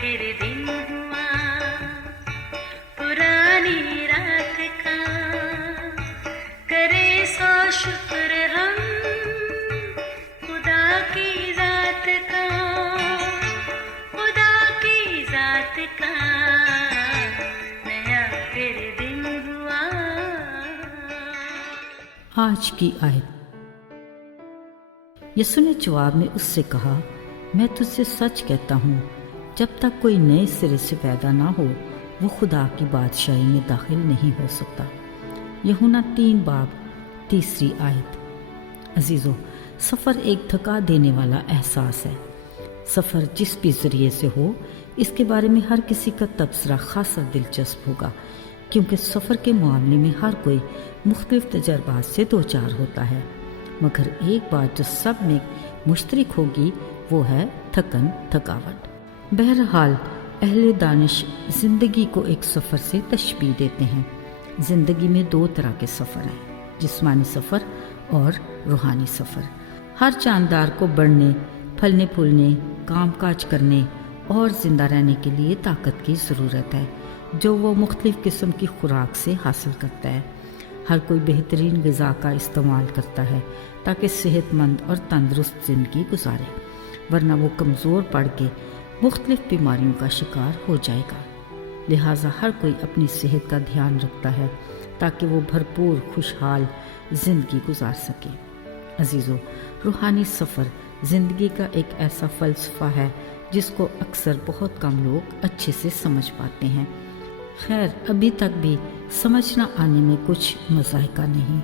फिर दिन हुआ पुरानी रात का, करे सौ शुक्र हम खुदा की जात का, खुदा की जात का, नया फिर दिन हुआ। आज की आयत। यीशु ने जवाब में उससे कहा, मैं तुझसे सच कहता हूँ, जब तक कोई नए सिरे से पैदा ना हो वो खुदा की बादशाही में दाखिल नहीं हो सकता। यूहन्ना 3:3 आयत। अजीज़ों, सफ़र एक थका देने वाला एहसास है। सफ़र जिस भी ज़रिए से हो, इसके बारे में हर किसी का तबसरा खासा दिलचस्प होगा, क्योंकि सफ़र के मामले में हर कोई मुख्तलिफ तजर्बात से दो चार होता है। मगर एक बात जो सब में मुश्तरक होगी वो है थकावट। बहरहाल अहले दानिश ज़िंदगी को एक सफ़र से तशबीह देते हैं। ज़िंदगी में दो तरह के सफ़र हैं, जिस्मानी सफ़र और रूहानी सफ़र। हर जानदार को बढ़ने, फलने फूलने, काम काज करने और ज़िंदा रहने के लिए ताकत की ज़रूरत है, जो वो मुख्तलिफ़ किस्म की खुराक से हासिल करता है। हर कोई बेहतरीन ग़िज़ा का इस्तेमाल करता है ताकि सेहतमंद और तंदुरुस्त ज़िंदगी गुजारे, वरना वो कमज़ोर पड़ के मुख्तलिफ़ बीमारियों का शिकार हो जाएगा। लिहाजा हर कोई अपनी सेहत का ध्यान रखता है ताकि वो भरपूर खुशहाल ज़िंदगी गुजार सके। अजीज़ों, रूहानी सफ़र ज़िंदगी का एक ऐसा फ़लसफ़ा है जिसको अक्सर बहुत कम लोग अच्छे से समझ पाते हैं। खैर, अभी तक भी समझ न आने में कुछ मज़ाहिका नहीं,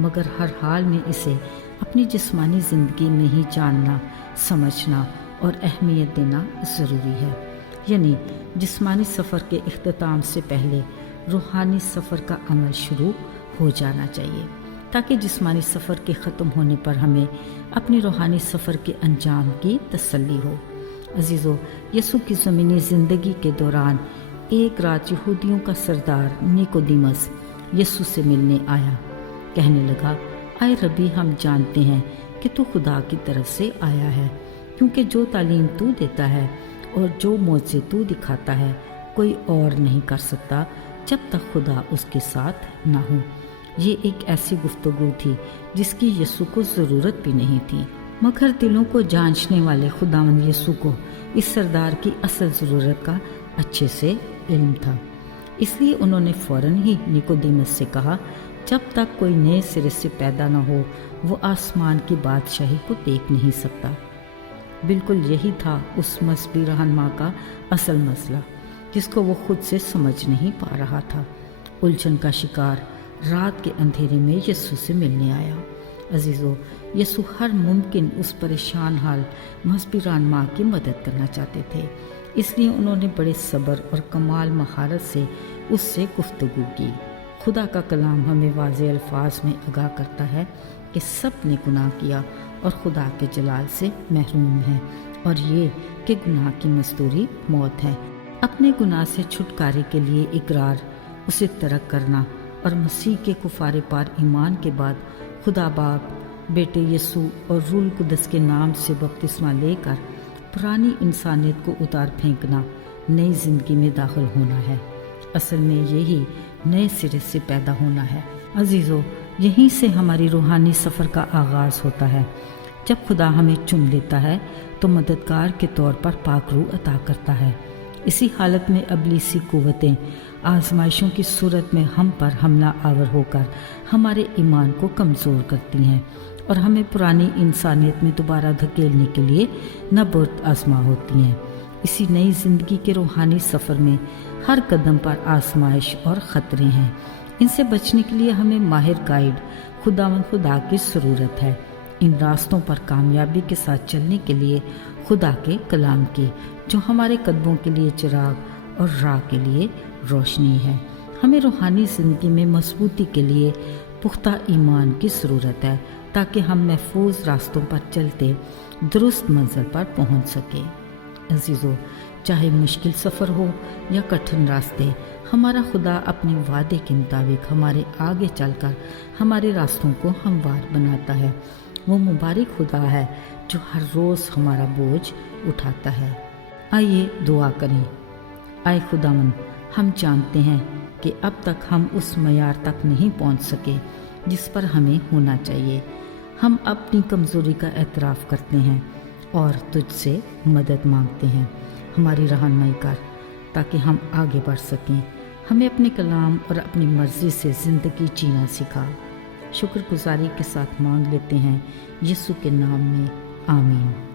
मगर हर हाल में इसे अपनी जिस्मानी ज़िंदगी में ही जानना, समझना और अहमियत देना ज़रूरी है। यानी जिस्मानी सफ़र के इख्तिताम से पहले रूहानी सफ़र का अमल शुरू हो जाना चाहिए, ताकि जिस्मानी सफ़र के ख़त्म होने पर हमें अपनी रूहानी सफ़र के अंजाम की तसल्ली हो। अजीज़ों, यीशु की ज़मीनी ज़िंदगी के दौरान एक रात यहूदियों का सरदार निकोदेमस यीशु से मिलने आया। कहने लगा, आए रबी, हम जानते हैं कि तू खुदा की तरफ से आया है, क्योंकि जो तालीम तू देता है और जो मौज़े तू दिखाता है कोई और नहीं कर सकता जब तक खुदा उसके साथ ना हो। ये एक ऐसी गुफ्तगू थी जिसकी यीशु को ज़रूरत भी नहीं थी, मगर दिलों को जांचने वाले खुदावंद यीशु को इस सरदार की असल ज़रूरत का अच्छे से इल्म था। इसलिए उन्होंने फ़ौरन ही निकोदेमस से कहा, जब तक कोई नए सिरे से पैदा न हो वो आसमान की बादशाही को देख नहीं सकता। बिल्कुल यही था उस मस्बी रहनुमा का असल मसला, जिसको वो खुद से समझ नहीं पा रहा था। उलझन का शिकार रात के अंधेरे में यीशु से मिलने आया। अजीज़ों, यीशु हर मुमकिन उस परेशान हाल मस्बी रहनुमा की मदद करना चाहते थे, इसलिए उन्होंने बड़े सब्र और कमाल महारत से उससे गुफ्तगू की। खुदा का कलाम हमें वाज़ेह अल्फाज में आगाह करता है कि सब ने गुनाह किया और खुदा के जलाल से महरूम हैं, और ये कि गुनाह की मज़दूरी मौत है। अपने गुनाह से छुटकारे के लिए इकरार, उसे तर्क करना और मसीह के कुफारे पार ईमान के बाद खुदा बाप, बेटे यीशु और रूल कुदस के नाम से बपतिस्मा लेकर पुरानी इंसानियत को उतार फेंकना नई ज़िंदगी में दाखिल होना है। असल में यही नए सिरे से पैदा होना है। अजीज़ों, यहीं से हमारी रूहानी सफ़र का आगाज़ होता है। जब खुदा हमें चुन लेता है तो मददगार के तौर पर पाक रूह अता करता है। इसी हालत में अबलीसी कुव्वतें आजमाइशों की सूरत में हम पर हमला आवर होकर हमारे ईमान को कमज़ोर करती हैं और हमें पुरानी इंसानियत में दोबारा धकेलने के लिए नबूवत आजमा होती हैं। इसी नई ज़िंदगी के रूहानी सफ़र में हर कदम पर आजमाइश और ख़तरे हैं। इनसे बचने के लिए हमें माहिर गाइड खुदा की ज़रूरत है। इन रास्तों पर कामयाबी के साथ चलने के लिए खुदा के कलाम की, जो हमारे कदमों के लिए चिराग और राह के लिए रोशनी है। हमें रूहानी ज़िंदगी में मजबूती के लिए पुख्ता ईमान की ज़रूरत है, ताकि हम महफूज रास्तों पर चलते दुरुस्त मंजिल पर पहुंच सके। अजीज़ों, चाहे मुश्किल सफ़र हो या कठिन रास्ते, हमारा खुदा अपने वादे के मुताबिक हमारे आगे चलकर हमारे रास्तों को हमवार बनाता है। वो मुबारक खुदा है जो हर रोज़ हमारा बोझ उठाता है। آئیے دعا کریں۔ اے خداوند، ہم جانتے ہیں کہ اب تک ہم اس معیار تک نہیں پہنچ سکے جس پر ہمیں ہونا چاہیے۔ ہم اپنی کمزوری کا اعتراف کرتے ہیں اور تجھ سے مدد مانگتے ہیں۔ ہماری رہنمائی کر تاکہ ہم آگے بڑھ سکیں۔ ہمیں اپنے کلام اور اپنی مرضی سے زندگی جینا سکھا۔ شکر گزاری کے ساتھ مانگ لیتے ہیں یسوع کے نام میں، آمین۔